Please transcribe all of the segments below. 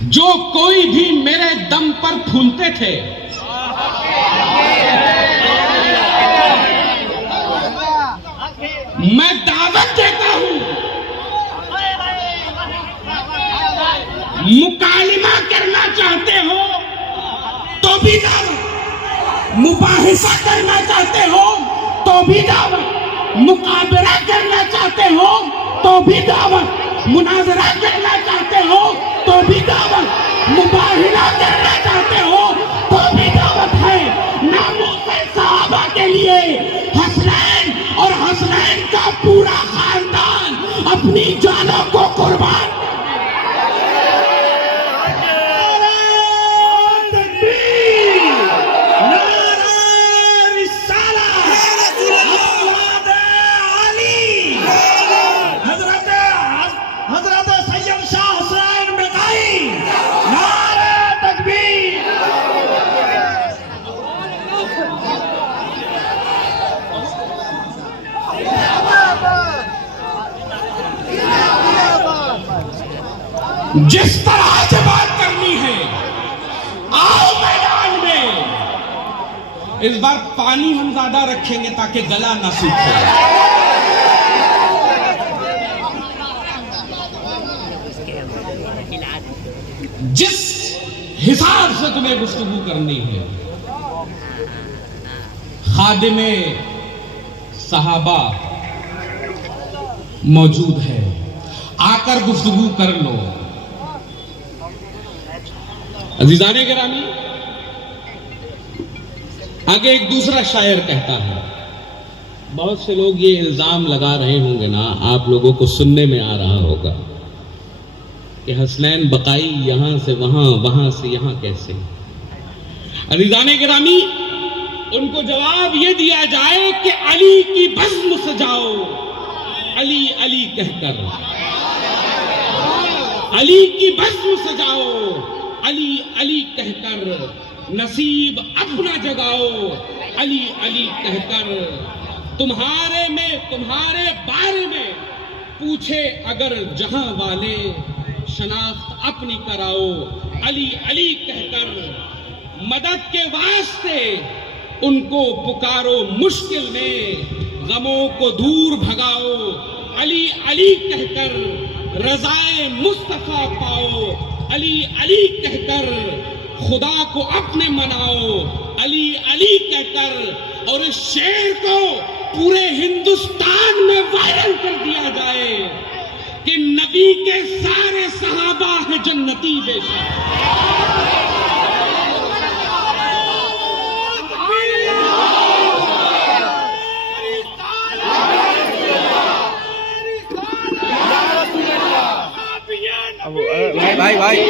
جو کوئی بھی میرے دم پر پھولتے تھے، میں دعوت دیتا ہوں، مکالمہ کرنا چاہتے ہو تو بھی دعوت، مباحثہ کرنا چاہتے ہو تو بھی دعوت، مقابلہ کرنا چاہتے ہو تو بھی دعوت، مناظرہ کرنا چاہتے ہو تو بھی دعوت، مباہلہ کرنا چاہتے ہو تو بھی دعوت ہے۔ ناموس صحابہ کے لیے حسنین اور حسنین کا پورا خاندان اپنی جانوں کو قربان۔ جس طرح سے بات کرنی ہے آؤ میدان میں۔ اس بار پانی ہم زیادہ رکھیں گے تاکہ گلا نہ سوکھے۔ جس حساب سے تمہیں گفتگو کرنی ہے، خادم صحابہ موجود ہے، آ کر گفتگو کر لو۔ عزیزان گرامی، آگے ایک دوسرا شاعر کہتا ہے، بہت سے لوگ یہ الزام لگا رہے ہوں گے نا، آپ لوگوں کو سننے میں آ رہا ہوگا کہ حسنین بقائی یہاں سے وہاں، وہاں سے یہاں کیسے؟ عزیزان گرامی، ان کو جواب یہ دیا جائے کہ علی کی بزم سجاؤ، علی علی کہہ کر، علی کی بزم سجاؤ، علی علی کہہ کر، نصیب اپنا جگاؤ، علی علی کہہ کر، تمہارے بارے میں پوچھے اگر جہاں والے، شناخت اپنی کراؤ، علی علی کہہ کر، مدد کے واسطے ان کو پکارو، مشکل میں غموں کو دور بھگاؤ، علی علی کہہ کر رضائے مصطفیٰ پاؤ، علی علی کہہ کر خدا کو اپنے مناؤ، علی علی کہہ کر، اور اس شعر کو پورے ہندوستان میں وائرل کر دیا جائے کہ نبی کے سارے صحابہ ہیں جنتی بے شک۔ بھائی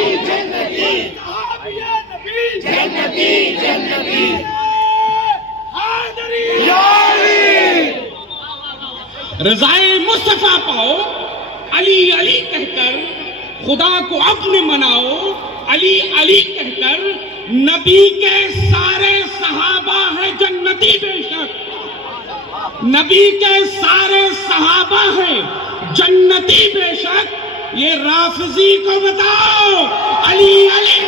رضائے مصطفیٰ پاؤ، علی علی کہہ کر خدا کو اپنے مناؤ، علی علی کہہ کر، نبی کے سارے صحابہ ہیں جنتی بے شک، نبی کے سارے صحابہ ہیں جنتی بے شک۔ یہ رافضی کو بتاؤ، علی علی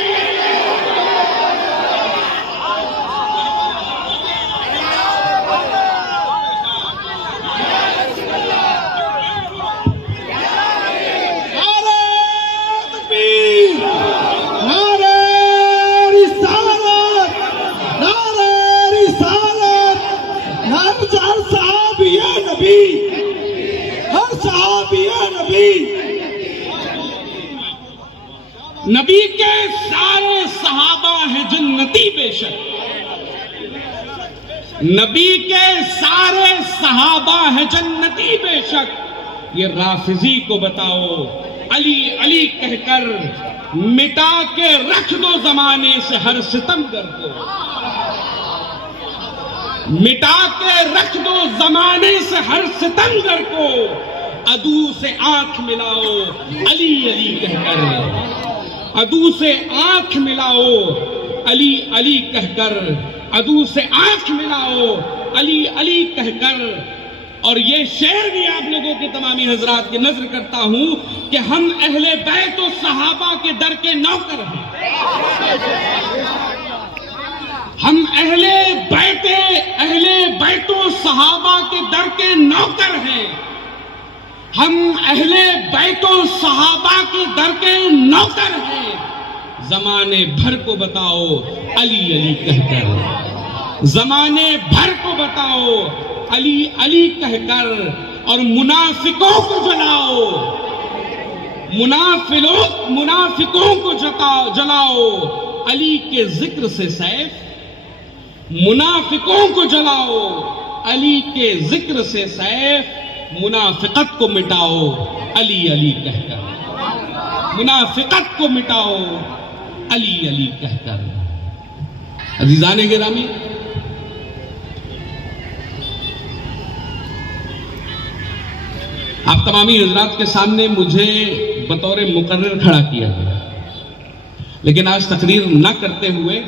نبی کے سارے صحابہ ہیں جنتی بے شک، نبی کے سارے صحابہ ہیں جنتی بے شک۔ یہ رافضی کو بتاؤ، علی علی کہہ کر مٹا کے رکھ دو زمانے سے ہر ستمگر کو، مٹا کے رکھ دو زمانے سے ہر ستمگر کو، عدو سے آنکھ ملاؤ، علی علی کہہ کر، عدو سے آنکھ ملاؤ، علی علی کہہ کر، عدو سے آنکھ ملاؤ، علی علی کہہ کر، اور یہ شعر بھی آپ لوگوں کے تمامی حضرات کے نذر کرتا ہوں کہ ہم اہل بیت و صحابہ کے در کے نوکر ہیں. ہم اہل بیت و صحابہ کے در کے نوکر ہیں. ہم اہل بیت و صحابہ کے در کے نوکر ہیں. زمانے بھر کو بتاؤ علی علی کہہ کر، زمانے بھر کو بتاؤ علی علی کہہ کر، اور منافقوں کو جلاؤ، منافقوں کو جلاؤ علی کے ذکر سے سیف. منافقوں کو جلاؤ علی کے ذکر سے سیف. منافقت کو مٹاؤ علی علی کہہ کر، منافقت کو مٹاؤ علی علی کہہ کر. عزیزان گرامی، آپ تمامی حضرات کے سامنے مجھے بطور مقرر کھڑا کیا گیا، لیکن آج تقریر نہ کرتے ہوئے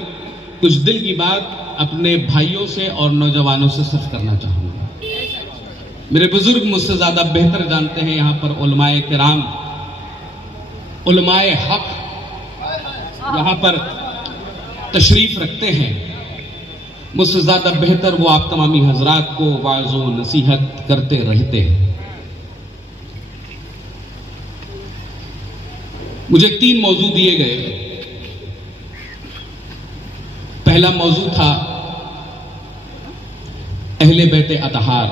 کچھ دل کی بات اپنے بھائیوں سے اور نوجوانوں سے صرف کرنا چاہوں گا. میرے بزرگ مجھ سے زیادہ بہتر جانتے ہیں یہاں پر علماء کرام، علماء حق یہاں پر تشریف رکھتے ہیں. مجھ سے زیادہ بہتر وہ آپ تمامی حضرات کو واعظ و نصیحت کرتے رہتے ہیں. مجھے 3 موضوع دیے گئے. پہلا موضوع تھا اہل بیت اطہار،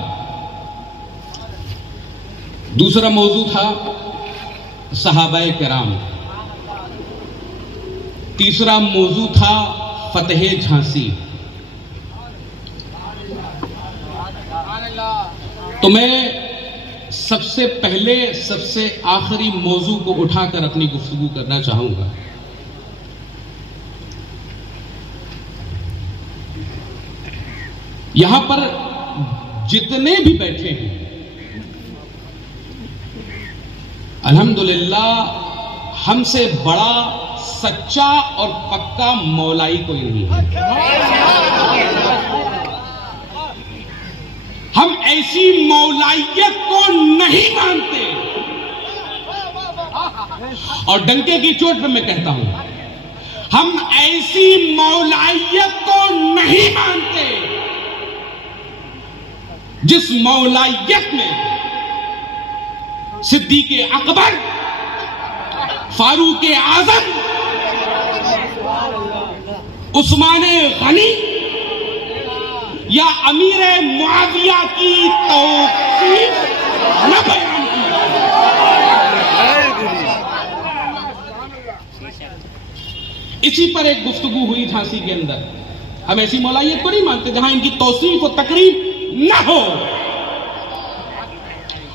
دوسرا موضوع تھا صحابہ کرام، تیسرا موضوع تھا فتح جھانسی. تو میں سب سے پہلے سب سے آخری موضوع کو اٹھا کر اپنی گفتگو کرنا چاہوں گا. یہاں پر جتنے بھی بیٹھے ہیں الحمدللہ ہم سے بڑا سچا اور پکا مولائی کوئی نہیں ہے. ہم ایسی مولائیت کو نہیں مانتے، اور ڈنکے کی چوٹ پہ میں کہتا ہوں ہم ایسی مولائیت کو نہیں مانتے جس مولائیت میں صدیق اکبر، فاروق اعظم، عثمان غنی یا امیر معاویہ کی توصیف نہ بیان کی. اسی پر ایک گفتگو ہوئی جھانسی کے اندر. ہم ایسی مولائیت کو نہیں مانتے جہاں ان کی توصیف و تقریب نہ ہو.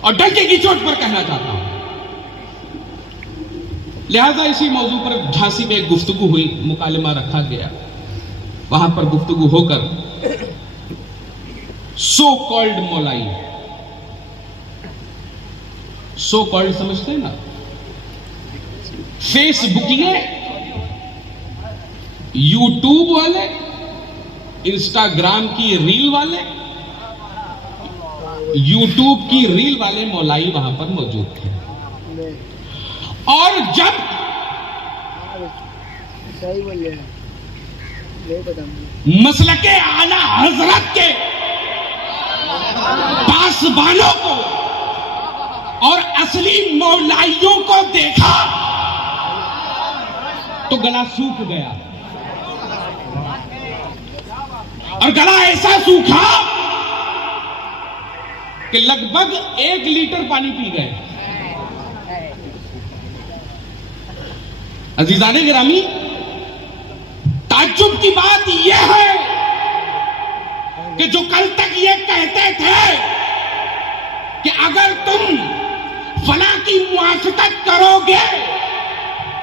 اور ڈنکے کی چوٹ پر کہنا چاہتا ہوں، لہذا اسی موضوع پر جھانسی میں ایک گفتگو ہوئی، مکالمہ رکھا گیا. وہاں پر گفتگو ہو کر so called Molai, so called سمجھتے ہیں نا، فیس بکیے، یوٹیوب والے، انسٹاگرام کی ریل والے، یوٹیوب کی ریل والے مولائی وہاں پر موجود تھے. اور جب مسلک اعلی حضرت کے پاسبانوں کو اور اصلی مولائیوں کو دیکھا تو گلا سوکھ گیا، اور گلا ایسا سوکھا کہ لگ بھگ 1 لیٹر پانی پی گئے. عزیزان گرامی، تعجب کی بات یہ ہے کہ جو کل تک یہ کہتے تھے کہ اگر تم فلاں کی موافقت کرو گے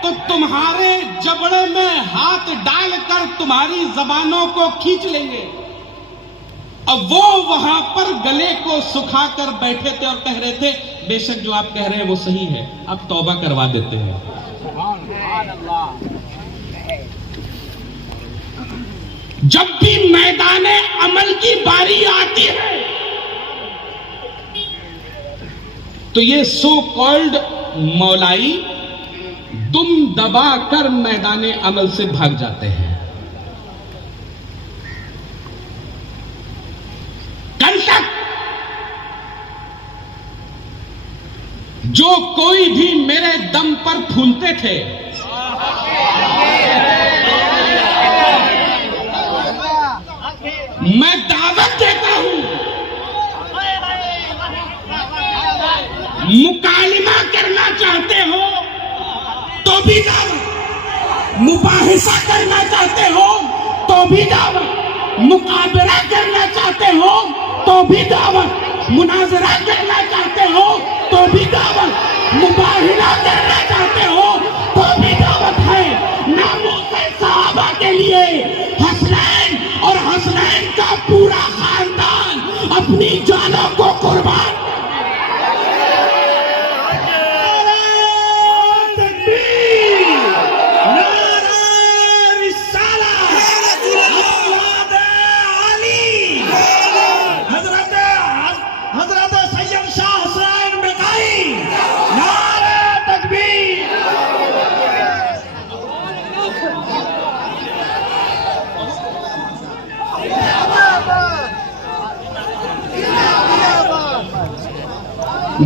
تو تمہارے جبڑے میں ہاتھ ڈال کر تمہاری زبانوں کو کھینچ لیں گے، اب وہ وہاں پر گلے کو سکھا کر بیٹھے تھے اور کہہ رہے تھے بے شک جو آپ کہہ رہے ہیں وہ صحیح ہے، اب توبہ کروا دیتے ہیں. جب بھی میدان عمل کی باری آتی ہے تو یہ سو کالڈ مولائی دم دبا کر میدان عمل سے بھاگ جاتے ہیں. کل تک جو کوئی بھی میرے دم پر پھولتے تھے میں دعوت دیتا ہوں مکالمہ کرنا چاہتے ہو تو بھی دعوت, مباحثہ کرنا چاہتے ہو تو بھی دعوت, مقابلہ کرنا چاہتے ہو تو بھی دعوت, مناظرہ کرنا چاہتے ہو تو بھی دعوت, مباہلہ کرنا چاہتے ہو تو بھی دعوت ہے. ناموس صحابہ کے لیے حسنین اور حسنین کا پورا خاندان اپنی جانوں کو قربان.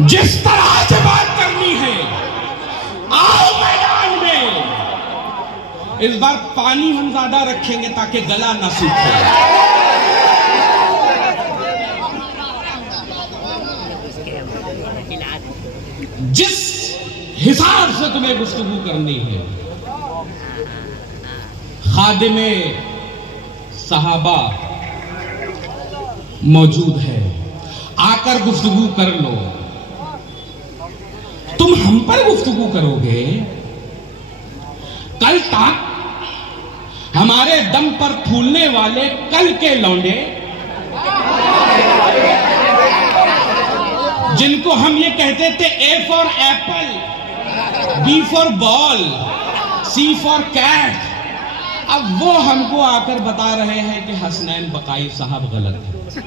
جس طرح سے بات کرنی ہے آؤ میدان میں. اس بار پانی ہم زیادہ رکھیں گے تاکہ گلا نہ سوکھے. جس حساب سے تمہیں گفتگو کرنی ہے, خادم صحابہ موجود ہے, آ کر گفتگو کر لو. تم ہم پر گفتگو کرو گے, کل تک ہمارے دم پر پھولنے والے کل کے لونڈے جن کو ہم یہ کہتے تھے A for apple, B for ball, C for cat, اب وہ ہم کو آ کر بتا رہے ہیں کہ حسنین بقائی صاحب غلط ہے.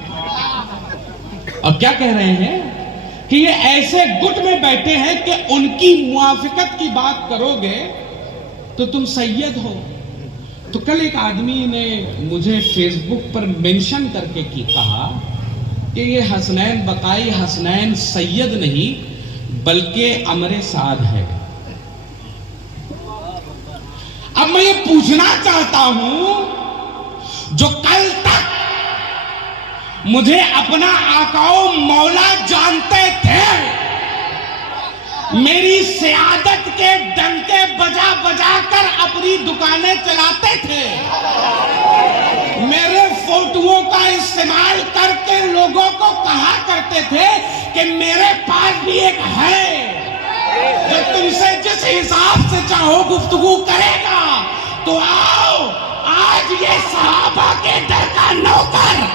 اور کیا کہہ رہے ہیں کہ یہ ایسے گٹ میں بیٹھے ہیں کہ ان کی موافقت کی بات کرو گے تو تم سید ہو. تو کل ایک آدمی نے مجھے فیس بک پر مینشن کر کے کہا کہ یہ حسنین بقائی حسنین سید نہیں بلکہ امر سعد ہے. اب میں یہ پوچھنا چاہتا ہوں, جو کل تک مجھے اپنا آقا و مولا جانتے تھے, میری سیادت کے ڈنکے بجا بجا کر اپنی دکانیں چلاتے تھے, میرے فوٹوؤں کا استعمال کر کے لوگوں کو کہا کرتے تھے کہ میرے پاس بھی ایک ہے جو تم سے جس حساب سے چاہو گفتگو کرے گا. تو آؤ, آج یہ صحابہ کے در کا نوکر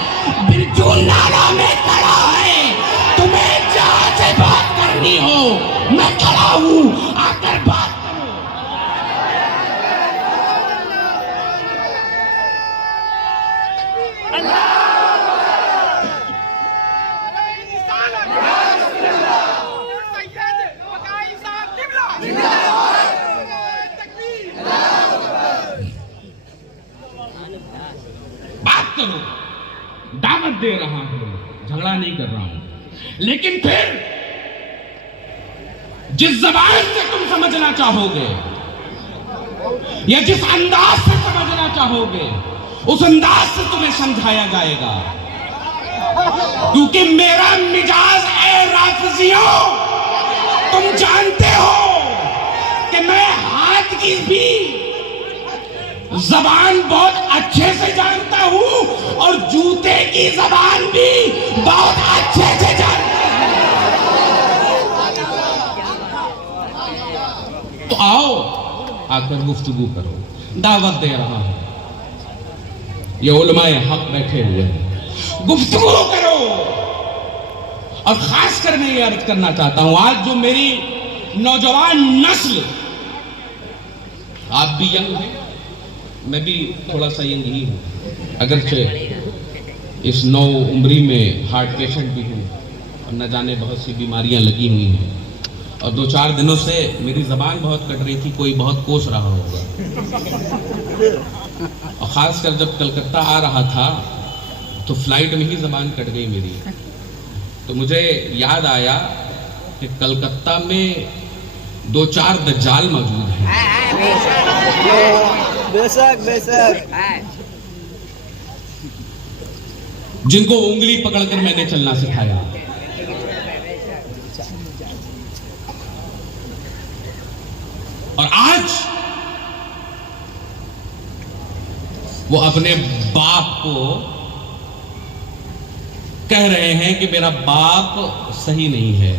برجو نالا میں کھڑا ہے. تمہیں جہاں سے بات کرنی ہو میں کھڑا ہوں, آ کر بات کرو. بات کرو, دعوت دے رہا ہوں, جھگڑا نہیں کر رہا ہوں. لیکن پھر جس زبان سے تم سمجھنا چاہو گے یا جس انداز سے سمجھنا چاہو گے اس انداز سے تمہیں سمجھایا جائے گا. کیونکہ میرا مزاج اے رافضیوں تم جانتے ہو کہ میں ہاتھ کی بھی زبان بہت اچھے سے جانتا ہوں اور جوتے کی زبان بھی بہت اچھے سے جانتا ہوں. تو آؤ, آ کر گفتگو کرو. دعوت دے رہا ہوں, یہ علماء حق بیٹھے ہوئے ہیں, گفتگو کرو. اور خاص کر میں یہ عرض کرنا چاہتا ہوں, آج جو میری نوجوان نسل, آپ بھی ینگ ہیں, میں بھی تھوڑا سا ینگ ہی ہوں, اگرچہ اس نو عمری میں ہارٹ پیشنٹ بھی ہوں, اور نہ جانے بہت سی بیماریاں لگی ہوئی ہیں، اور 2-4 دنوں سے میری زبان بہت کٹ رہی تھی، کوئی بہت کوس رہا ہوگا، اور خاص کر جب کلکتہ آ رہا تھا تو فلائٹ میں ہی زبان کٹ گئی میری، تو مجھے یاد آیا کہ کلکتہ میں 2-4 دجال موجود ہیں، بے شک جن کو انگلی پکڑ کر میں نے چلنا سکھایا، اور آج وہ اپنے باپ کو کہہ رہے ہیں کہ میرا باپ صحیح نہیں ہے۔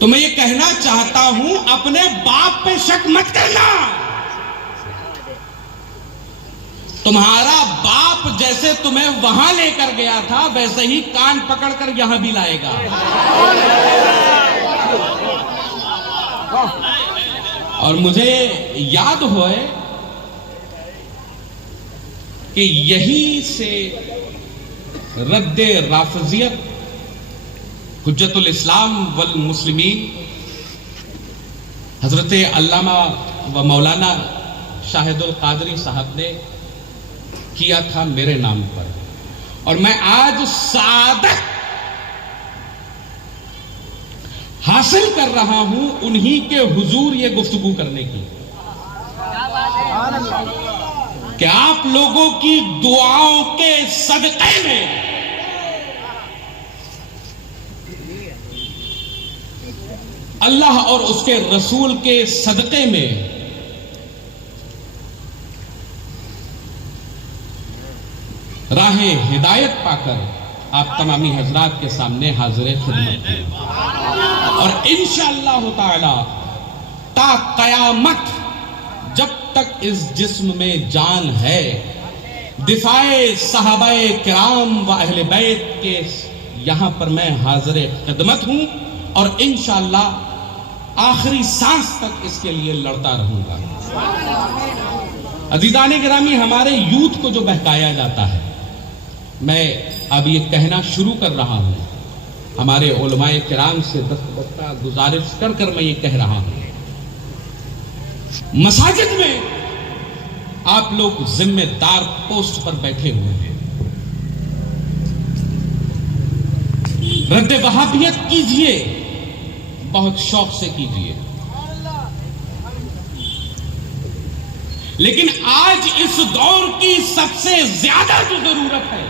تو میں یہ کہنا چاہتا ہوں، اپنے باپ پہ شک مت کرنا، تمہارا باپ جیسے تمہیں وہاں لے کر گیا تھا ویسے ہی کان پکڑ کر یہاں بھی لائے گا۔ اور مجھے یاد ہوئے کہ یہی سے رد رافضیت حجت الاسلام والمسلمین حضرت علامہ و مولانا شاہد القادری صاحب نے کیا تھا میرے نام پر، اور میں آج سعادت حاصل کر رہا ہوں انہی کے حضور یہ گفتگو کرنے کی، کہ آپ لوگوں کی دعاؤں کے صدقے میں اللہ اور اس کے رسول کے صدقے میں راہ ہدایت پا کر آپ تمامی حضرات کے سامنے حاضر خدمت ہیں، اور انشاءاللہ تعالی تا قیامت جب تک اس جسم میں جان ہے دفاع صحابہ کرام و اہل بیت کے یہاں پر میں حاضر خدمت ہوں، اور انشاءاللہ آخری سانس تک اس کے لیے لڑتا رہوں گا۔ عزیزان گرامی، ہمارے یوتھ کو جو بہکایا جاتا ہے، میں اب یہ کہنا شروع کر رہا ہوں، ہمارے علماء کرام سے دستبردہ گزارش کر کر میں یہ کہہ رہا ہوں، مساجد میں آپ لوگ ذمہ دار پوسٹ پر بیٹھے ہوئے ہیں، رد وہابیت کیجئے، بہت شوق سے کیجئے، لیکن آج اس دور کی سب سے زیادہ جو ضرورت ہے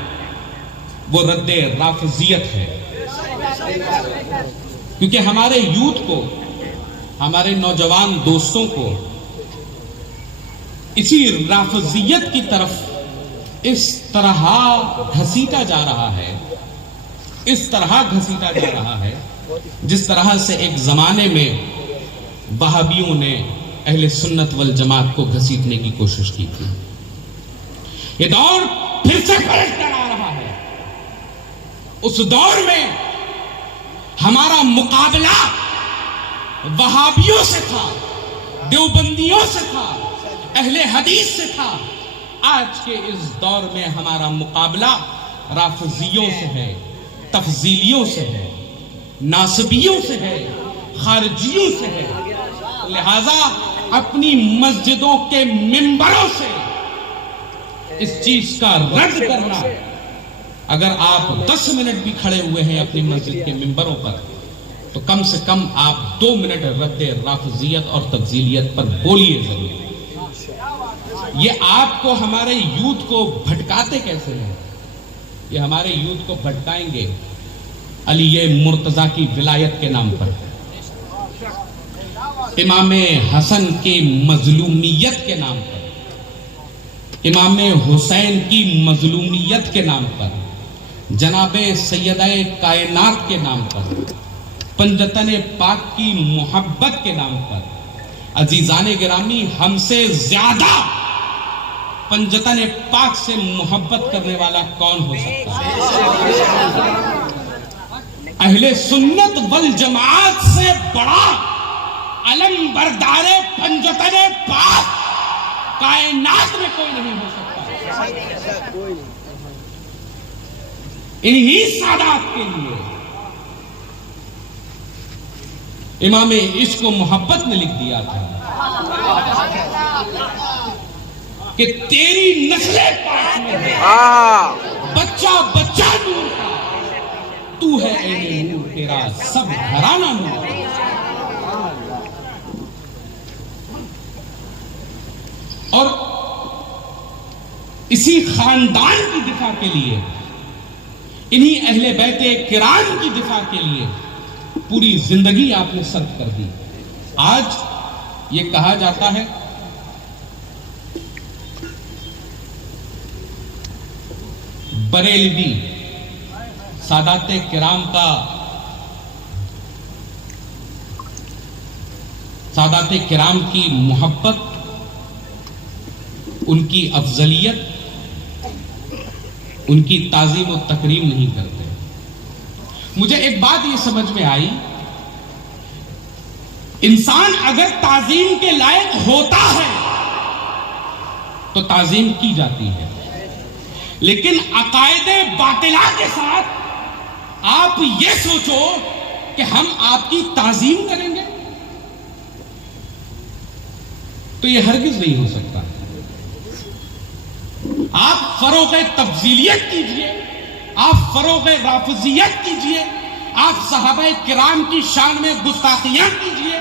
وہ رد رافضیت ہے، کیونکہ ہمارے یوتھ کو، ہمارے نوجوان دوستوں کو اسی رافضیت کی طرف اس طرح گھسیٹا جا رہا ہے، اس طرح گھسیٹا جا رہا ہے جس طرح سے ایک زمانے میں وہابیوں نے اہل سنت والجماعت کو گھسیٹنے کی کوشش کی تھی۔ یہ دور پھر سے پلٹ کر آ رہا ہے، اس دور میں ہمارا مقابلہ وہابیوں سے تھا، دیوبندیوں سے تھا، اہل حدیث سے تھا، آج کے اس دور میں ہمارا مقابلہ رافضیوں سے ہے، تفضیلیوں سے ہے، ناصبیوں سے ہے، خارجیوں سے ہے۔ لہذا اپنی مسجدوں کے منبروں سے اس چیز کا رد کرنا، اگر آپ 10 منٹ بھی کھڑے ہوئے ہیں اپنی مسجد کے منبروں پر تو کم سے کم آپ 2 منٹ رد رافضیت اور تفضیلیت پر بولیے ضرور۔ یہ آپ کو، ہمارے یوتھ کو بھٹکاتے کیسے ہیں؟ یہ ہمارے یوتھ کو بھٹکائیں گے علی مرتضیٰ کی ولایت کے نام پر، امام حسن کی مظلومیت کے نام پر، امام حسین کی مظلومیت کے نام پر، جناب سیدہ کائنات کے نام پر، پنجتن پاک کی محبت کے نام پر۔ عزیزان گرامی، ہم سے زیادہ پنجتن پاک سے محبت کرنے والا کون ہو سکتا ہے؟ اہل سنت والجماعت سے بڑا علم بردار پنجتن پاک کائنات میں کوئی نہیں ہو سکتا۔ انہی سادات کے لیے امام عشق و محبت نے لکھ دیا تھا کہ تیری نسلیں پاک میں ہے، بچہ بچہ نور کا، تو ہے اے نور، تیرا سب گھرانہ نور۔ اور اسی خاندان کی دفاع کے لیے، انہی اہل بیت کرام کی دفاع کے لیے پوری زندگی آپ نے صرف کر دی۔ آج یہ کہا جاتا ہے بریلوی سادات کرام کا، سادات کرام کی محبت، ان کی افضلیت، ان کی تعظیم و تکریم نہیں کرتے۔ مجھے ایک بات یہ سمجھ میں آئی، انسان اگر تعظیم کے لائق ہوتا ہے تو تعظیم کی جاتی ہے، لیکن عقائد باطلہ کے ساتھ آپ یہ سوچو کہ ہم آپ کی تعظیم کریں گے تو یہ ہرگز نہیں ہو سکتا۔ آپ فروغ تفضیلیت کیجئے، آپ فروغ رافضیت کیجئے، آپ صحابہ کرام کی شان میں گستاخیاں کیجئے،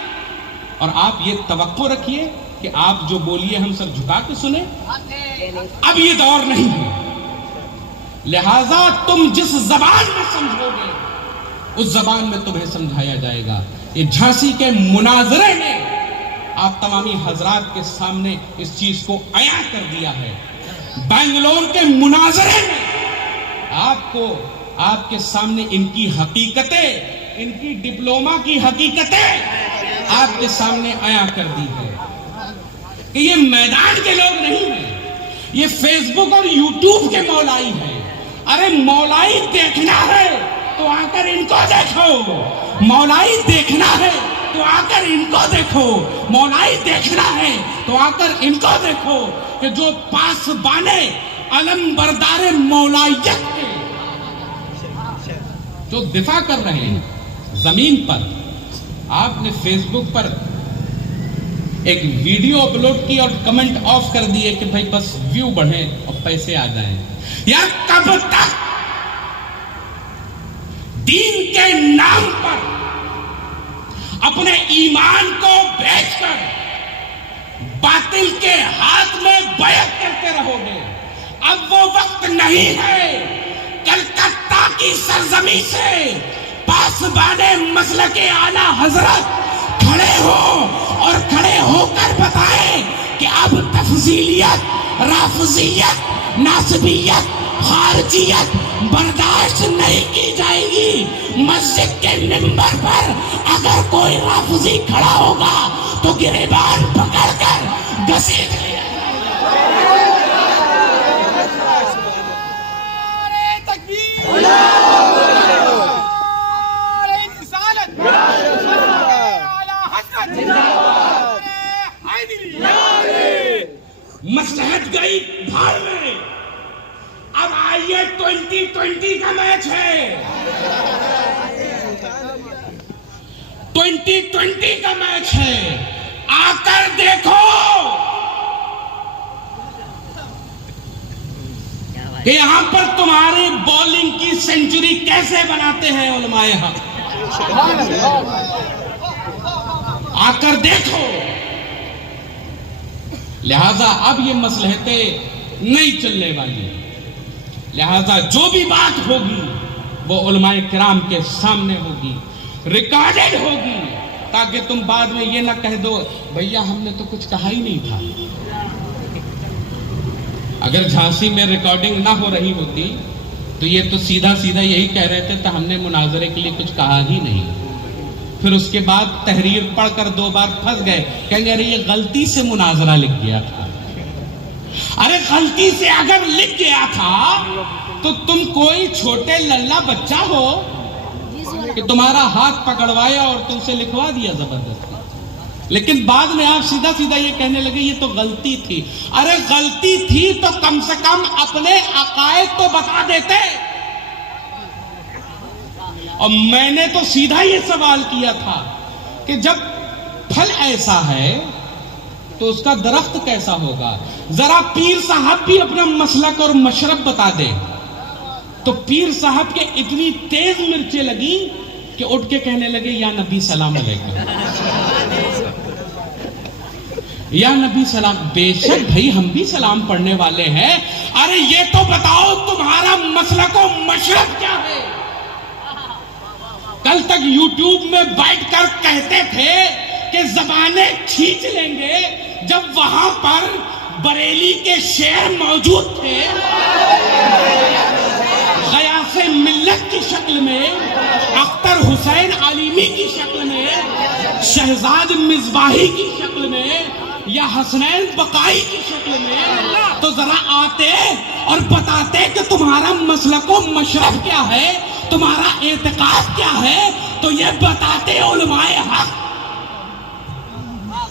اور آپ یہ توقع رکھیے کہ آپ جو بولیے ہم سب جھکا کے سنیں۔ اب یہ دور نہیں ہے، لہذا تم جس زبان میں سمجھو گے اس زبان میں تمہیں سمجھایا جائے گا۔ یہ جھانسی کے مناظرے میں آپ تمامی حضرات کے سامنے اس چیز کو عیاں کر دیا ہے۔ بنگلور کے مناظرے میں آپ کو، آپ کے سامنے ان کی حقیقتیں، ان کی ڈپلومہ کی حقیقتیں آپ کے سامنے عیاں کر دی ہے کہ یہ میدان کے لوگ نہیں ہیں، یہ فیس بک اور یوٹیوب کے مولائی ہیں۔ ارے مولائی دیکھنا ہے تو آ کر ان کو دیکھو، مولائی دیکھنا ہے تو آ کر ان کو دیکھو، مولائی دیکھنا ہے تو آ کر ان کو دیکھو کہ جو پاسبانے علم بردار مولائیت کے جو دفاع کر رہے ہیں زمین پر۔ آپ نے فیس بک پر ایک ویڈیو اپلوڈ کی اور کمنٹ آف کر دیے کہ بھائی بس ویو بڑھیں اور پیسے آ جائیں۔ یار کب تک دین کے نام پر اپنے ایمان کو بیچ کر باطل کے ہاتھ میں بیعت کرتے رہو گے؟ اب وہ وقت نہیں ہے کلکتہ کی سرزمین سے پاسبان مسلک اعلیٰ حضرت کھڑے ہو اور کھڑے ہو کر بتائیں کہ اب تفضیلیت، رافضیت، ناصبیت، خارجیت برداشت نہیں کی جائے گی۔ مسجد کے منبر پر اگر کوئی رافضی کھڑا ہوگا تو گریبان پکڑ کر گھسیٹ لیا مصلحت گئی بھاڑ میں۔ اب آئیے 2020 کا میچ ہے، 2020 کا میچ ہے، آ کر دیکھو کہ یہاں پر تمہاری بولنگ کی سینچری کیسے بناتے ہیں علماء حق۔ آ کر دیکھو۔ لہذا اب یہ مصلحتیں نہیں چلنے والی، لہذا جو بھی بات ہوگی وہ علماء کرام کے سامنے ہوگی، ریکارڈڈ ہوگی، تاکہ تم بعد میں یہ نہ کہہ دو بھیا ہم نے تو کچھ کہا ہی نہیں تھا۔ اگر جھانسی میں ریکارڈنگ نہ ہو رہی ہوتی تو یہ تو سیدھا سیدھا یہی کہہ رہے تھے تو ہم نے مناظرے کے لیے کچھ کہا ہی نہیں۔ پھر اس کے بعد تحریر پڑھ کر 2 بار پھنس گئے، کہیں گے ارے یہ غلطی سے مناظرہ لکھ گیا تھا۔ ارے غلطی سے اگر لکھ گیا تھا تو تم کوئی چھوٹے للہ بچہ ہو کہ تمہارا ہاتھ پکڑوایا اور تم سے لکھوا دیا زبردستی، لیکن بعد میں آپ سیدھا سیدھا یہ کہنے لگے یہ تو غلطی تھی۔ ارے غلطی تھی تو کم سے کم اپنے عقائد تو بتا دیتے اور میں نے تو سیدھا یہ سوال کیا تھا کہ جب پھل ایسا ہے تو اس کا درخت کیسا ہوگا؟ ذرا پیر صاحب بھی اپنا مسلک اور مشرب بتا دیں. تو پیر صاحب کے اتنی تیز مرچیں لگی کہ اٹھ کے کہنے لگے یا نبی سلام علیکم، یا نبی سلام. بے شک بھائی ہم بھی سلام پڑھنے والے ہیں. ارے یہ تو بتاؤ تمہارا مسلک و مشرب کیا ہے؟ کل تک یوٹیوب میں بیٹھ کر کہتے تھے کہ زبانیں کھینچ لیں گے، جب وہاں پر بریلی کے شعر موجود تھے، غیاث ملت کی شکل میں، اختر حسین علیمی کی شکل میں، شہزاد مصباحی کی شکل میں، یا حسنین بقائی کی شکل میں، تو ذرا آتے اور بتاتے کہ تمہارا مسلک و مشرب کیا ہے، تمہارا اعتقاد کیا ہے. تو یہ بتاتے علماء حق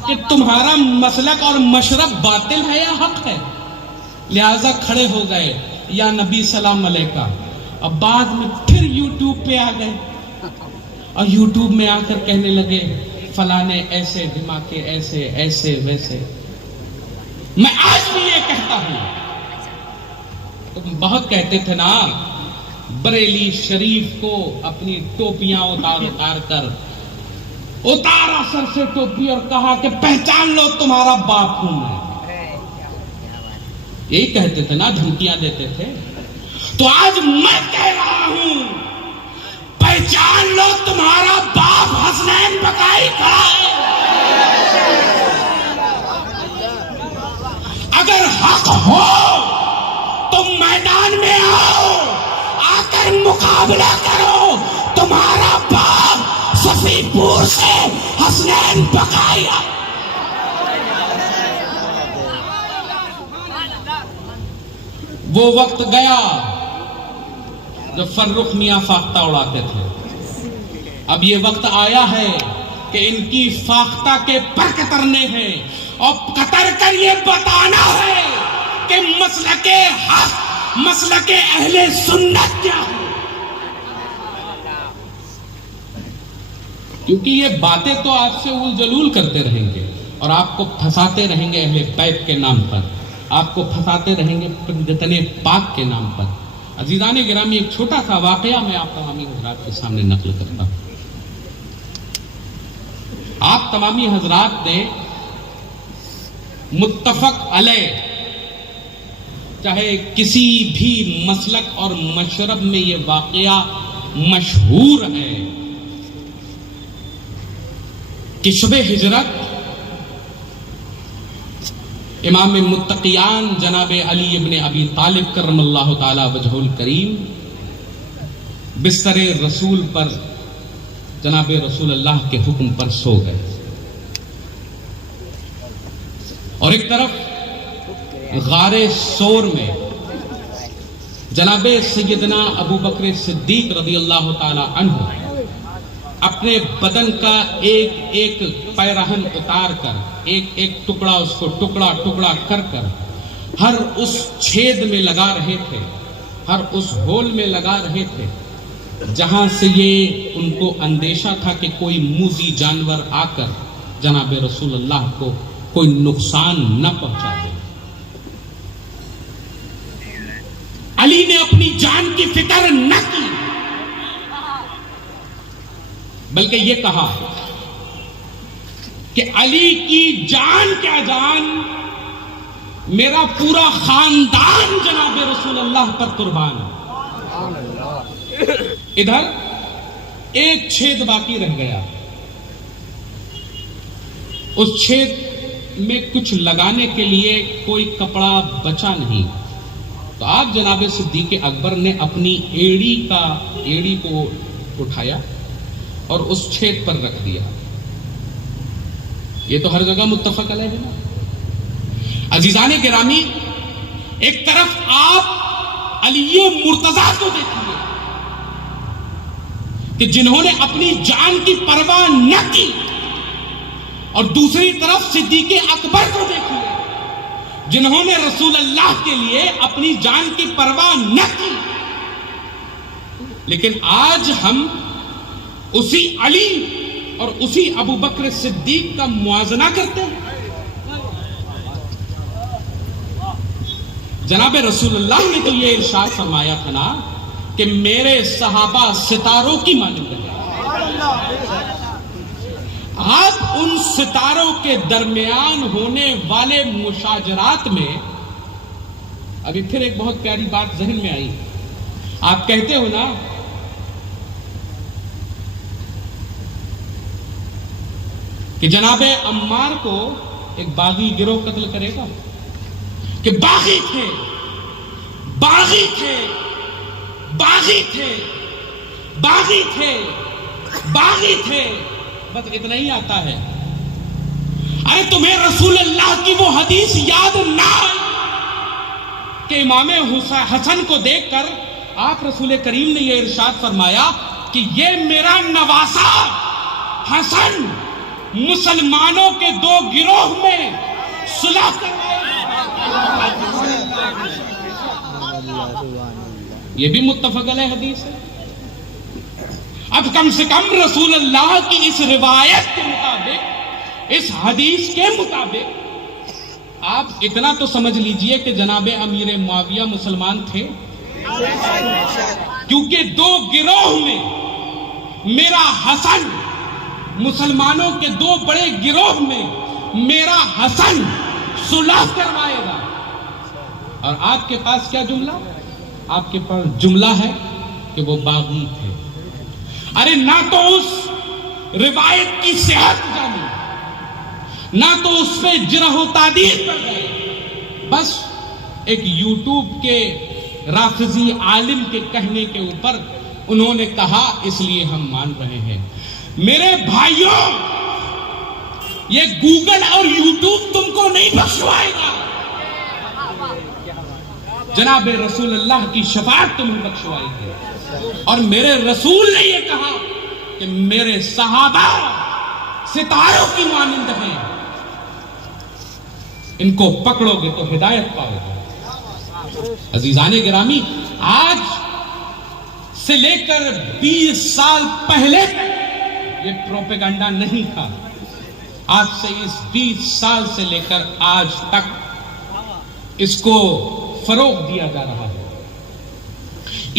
کہ تمہارا مسلک اور مشرب باطل ہے یا حق ہے. لہذا کھڑے ہو گئے یا نبی سلام علیکہ. اب بعد میں پھر یوٹیوب پہ آ گئے اور یوٹیوب میں آ کر کہنے لگے فلانے ایسے دھماکے ایسے ایسے ویسے. میں آج بھی یہ کہتا ہوں، تم بہت کہتے تھے نا بریلی شریف کو اپنی ٹوپیاں اتار کر اتارا سر سے ٹوپی اور کہا کہ پہچان لو تمہارا باپ ہوں میں. یہی کہتے تھے نا، دھمکیاں دیتے تھے. تو آج میں کہہ رہا ہوں پہچان لو تمہارا باپ حسنین بقائی کھڑا ہے. اگر حق ہو تو میدان میں آؤ، آ کر مقابلہ کرو. تمہارا باپ صفی پور سے حسنین بقائی. وہ وقت گیا جو فرخ میاں فاختہ اڑاتے تھے. اب یہ وقت آیا ہے کہ ان کی فاختہ کے پر کترنے ہیں اور کتر کر یہ بتانا ہے کہ مسلک حق، مسلک اہل سنت کیا ہے. کیونکہ یہ باتیں تو آپ سے اول جلول کرتے رہیں گے اور آپ کو پھنساتے رہیں گے اہل بیت کے نام پر، آپ کو پھنساتے رہیں گے پنجتن پاک کے نام پر. عزیزان گرامی، ایک چھوٹا سا واقعہ میں آپ تمامی حضرات کے سامنے نقل کرتا ہوں. آپ تمامی حضرات نے متفق علیہ، چاہے کسی بھی مسلک اور مشرب میں یہ واقعہ مشہور ہے کہ شب ہجرت امام متقیان جناب علی ابن ابی طالب کرم اللہ تعالی وجہ الکریم بستر رسول پر جناب رسول اللہ کے حکم پر سو گئے، اور ایک طرف غار سور میں جناب سیدنا ابو بکر صدیق رضی اللہ تعالی عنہ اپنے بدن کا ایک ایک پیرہن اتار کر، ایک ایک ٹکڑا اس کو ٹکڑا ٹکڑا کر کر ہر اس چھید میں لگا رہے تھے، ہر اس ہول میں لگا رہے تھے جہاں سے یہ ان کو اندیشہ تھا کہ کوئی موذی جانور آ کر جناب رسول اللہ کو کوئی نقصان نہ پہنچا دے. علی نے اپنی جان کی فکر نہ کی، بلکہ یہ کہا کہ علی کی جان کیا جان، میرا پورا خاندان جناب رسول اللہ پر قربان. ادھر ایک چھید باقی رہ گیا، اس چھید میں کچھ لگانے کے لیے کوئی کپڑا بچا نہیں. تو آپ جناب صدیق اکبر نے اپنی ایڑی کو اٹھایا اور اس چھید پر رکھ دیا. یہ تو ہر جگہ متفق علیہ ہے نا. عزیزان گرامی، ایک طرف آپ علی مرتضیٰ کو دیکھیے کہ جنہوں نے اپنی جان کی پرواہ نہ کی، اور دوسری طرف صدیق اکبر کو دیکھیے جنہوں نے رسول اللہ کے لیے اپنی جان کی پرواہ نہ کی. لیکن آج ہم اسی علی اور اسی ابو بکر صدیق کا موازنہ کرتے ہیں. جناب رسول اللہ نے تو یہ ارشاد فرمایا تھا نا کہ میرے صحابہ ستاروں کی مانند ہیں. آپ ان ستاروں کے درمیان ہونے والے مشاجرات میں ابھی پھر ایک بہت پیاری بات ذہن میں آئی. آپ کہتے ہو نا کہ جناب عمار کو ایک باغی گروہ قتل کرے گا، کہ باغی تھے باغی تھے باغی تھے باغی تھے باغی تھے، بس اتنا ہی آتا ہے. ارے تمہیں رسول اللہ کی وہ حدیث یاد نہ آئی کہ امام حسن کو دیکھ کر آپ رسول کریم نے یہ ارشاد فرمایا کہ یہ میرا نواسا حسن مسلمانوں کے دو گروہ میں صلح کروائے. یہ بھی متفق علیہ حدیث ہے. اب کم سے کم رسول اللہ کی اس روایت کے مطابق، اس حدیث کے مطابق آپ اتنا تو سمجھ لیجئے کہ جناب امیر معاویہ مسلمان تھے، کیونکہ دو گروہ میں میرا حسن، مسلمانوں کے دو بڑے گروہ میں میرا حسن صلح کروائے گا. اور آپ کے پاس کیا جملہ؟ آپ کے پاس جملہ ہے کہ وہ باغی تھے. ارے نہ تو اس روایت کی صحت جانی، نہ تو اس پہ جرح و تعدیل کر گئے، بس ایک یوٹیوب کے رافضی عالم کے کہنے کے اوپر انہوں نے کہا اس لیے ہم مان رہے ہیں. میرے بھائیوں، یہ گوگل اور یوٹیوب تم کو نہیں بخشوائے گا، جناب رسول اللہ کی شفاعت تمہیں بخشوائے گی. اور میرے رسول نے یہ کہا کہ میرے صحابہ ستاروں کی مانند ہیں، ان کو پکڑو گے تو ہدایت پاؤ گے. عزیزان گرامی، آج سے لے کر 20 سال پہلے یہ پروپیگنڈا نہیں تھا. آج سے اس 20 سال سے لے کر آج تک اس کو فروغ دیا جا رہا ہے.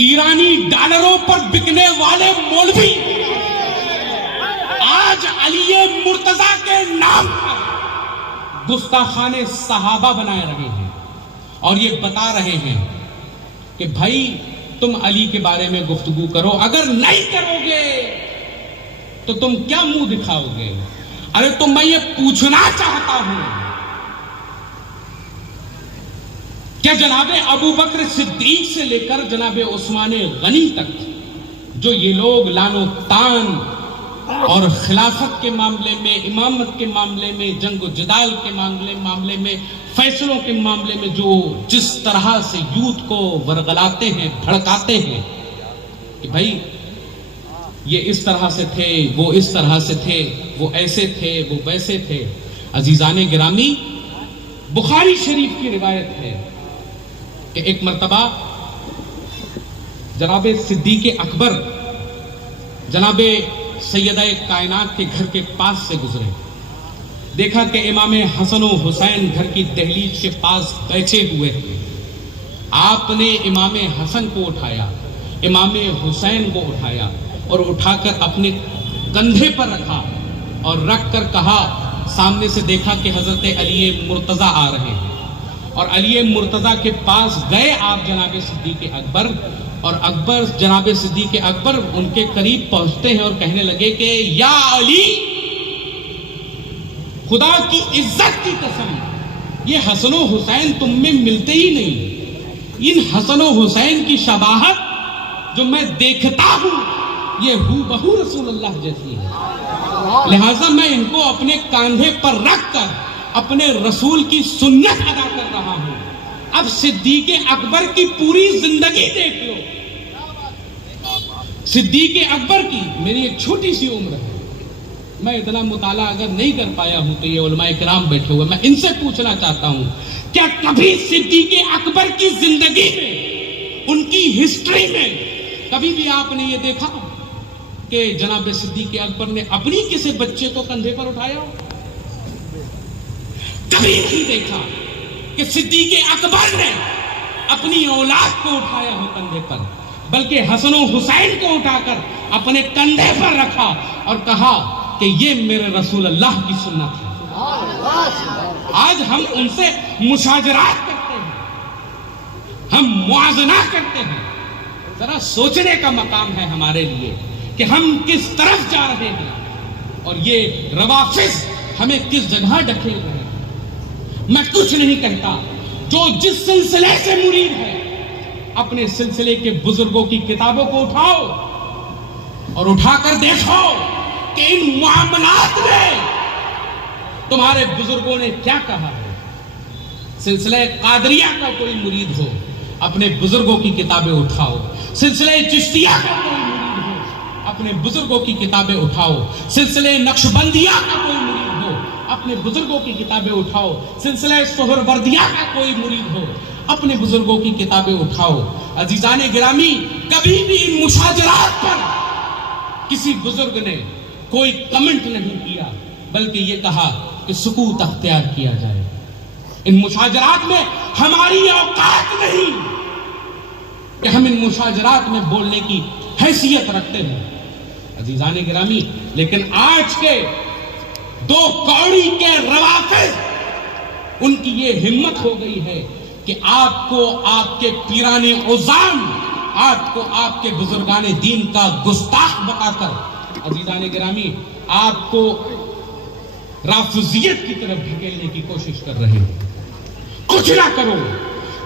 ایرانی ڈالروں پر بکنے والے مولوی آج علی مرتضیٰ کے نام پر گستاخان صحابہ بنائے رہے ہیں اور یہ بتا رہے ہیں کہ بھائی تم علی کے بارے میں گفتگو کرو، اگر نہیں کرو گے تو تم کیا منہ دکھاؤ گے. ارے تو میں یہ پوچھنا چاہتا ہوں، کیا جناب ابو بکر صدیق سے لے کر جناب عثمان غنی تک جو یہ لوگ لان و تان اور خلافت کے معاملے میں، امامت کے معاملے میں، جنگ و جدال کے معاملے میں، فیصلوں کے معاملے میں جو جس طرح سے یوتھ کو ورغلاتے ہیں، بھڑکاتے ہیں کہ بھائی یہ اس طرح سے تھے، وہ اس طرح سے تھے، وہ ایسے تھے، وہ ویسے تھے. عزیزان گرامی، بخاری شریف کی روایت ہے کہ ایک مرتبہ جناب صدیق اکبر جناب سیدہ کائنات کے گھر کے پاس سے گزرے. دیکھا کہ امام حسن و حسین گھر کی دہلیز کے پاس بیٹھے ہوئے تھے. آپ نے امام حسن کو اٹھایا، امام حسین کو اٹھایا اور اٹھا کر اپنے کندھے پر رکھا اور رکھ کر کہا، سامنے سے دیکھا کہ حضرت علی مرتضیٰ آ رہے ہیں اور علی مرتضیٰ کے پاس گئے آپ جناب صدیق اکبر، اور اکبر جناب صدیق اکبر ان کے قریب پہنچتے ہیں اور کہنے لگے کہ یا علی، خدا کی عزت کی قسم یہ حسن و حسین تم میں ملتے ہی نہیں. ان حسن و حسین کی شباہت جو میں دیکھتا ہوں یہ ہو بہو رسول اللہ جیسی ہے، لہٰذا میں ان کو اپنے کاندھے پر رکھ کر اپنے رسول کی سنت ادا کر رہا ہوں. اب صدیق اکبر کی پوری زندگی دیکھ لو. صدیق اکبر کی میری ایک چھوٹی سی عمر ہے، میں اتنا مطالعہ اگر نہیں کر پایا ہوں تو یہ علماء کرام بیٹھے ہوئے، میں ان سے پوچھنا چاہتا ہوں کیا کبھی صدیق اکبر کی زندگی میں، ان کی ہسٹری میں کبھی بھی آپ نے یہ دیکھا کہ جناب صدیق اکبر نے اپنی کسی بچے کو کندھے پر اٹھایا ہو؟ کبھی نہیں دیکھا کہ صدیق اکبر نے اپنی اولاد کو اٹھایا ہو کندھے پر، بلکہ حسن و حسین کو اٹھا کر اپنے کندھے پر رکھا اور کہا کہ یہ میرے رسول اللہ کی سنت ہے۔ آج ہم ان سے مشاجرات کرتے ہیں، ہم موازنہ کرتے ہیں۔ ذرا سوچنے کا مقام ہے ہمارے لیے کہ ہم کس طرف جا رہے ہیں اور یہ روافض ہمیں کس جگہ ڈھکیل رہے ہیں۔ میں کچھ نہیں کہتا، جو جس سلسلے سے مرید ہے اپنے سلسلے کے بزرگوں کی کتابوں کو اٹھاؤ اور اٹھا کر دیکھو کہ ان معاملات میں تمہارے بزرگوں نے کیا کہا ہے۔ سلسلہ قادریہ کا کوئی مرید ہو، اپنے بزرگوں کی کتابیں اٹھاؤ۔ سلسلہ چشتیہ کا کوئی مرید ہو، اپنے بزرگوں کی کتابیں اٹھاؤ۔ سلسلہ نقشبندیہ کا کوئی مرید ہو، اپنے بزرگوں کی کتابیں اٹھاؤ۔ سلسلہ سہروردیہ کا کوئی مرید ہو، اپنے بزرگوں کی کتابیں اٹھاؤ۔ عزیزان گرامی، کبھی بھی ان مشاجرات پر کسی بزرگ نے کوئی کمنٹ نہیں کیا، بلکہ یہ کہا کہ سکوت اختیار کیا جائے۔ ان مشاجرات میں ہماری اوقات نہیں کہ ہم ان مشاجرات میں بولنے کی حیثیت رکھتے ہیں عزیزان گرامی، لیکن آج کے دو کوڑی کے روافض، ان کی یہ ہمت ہو گئی ہے کہ آپ کو آپ کے پیران عظام، آپ کو آپ کے بزرگان دین کا گستاخ بتا کر عزیزان گرامی آپ کو رافضیت کی طرف دھکیلنے کی کوشش کر رہے ہیں۔ کچھ نہ کرو،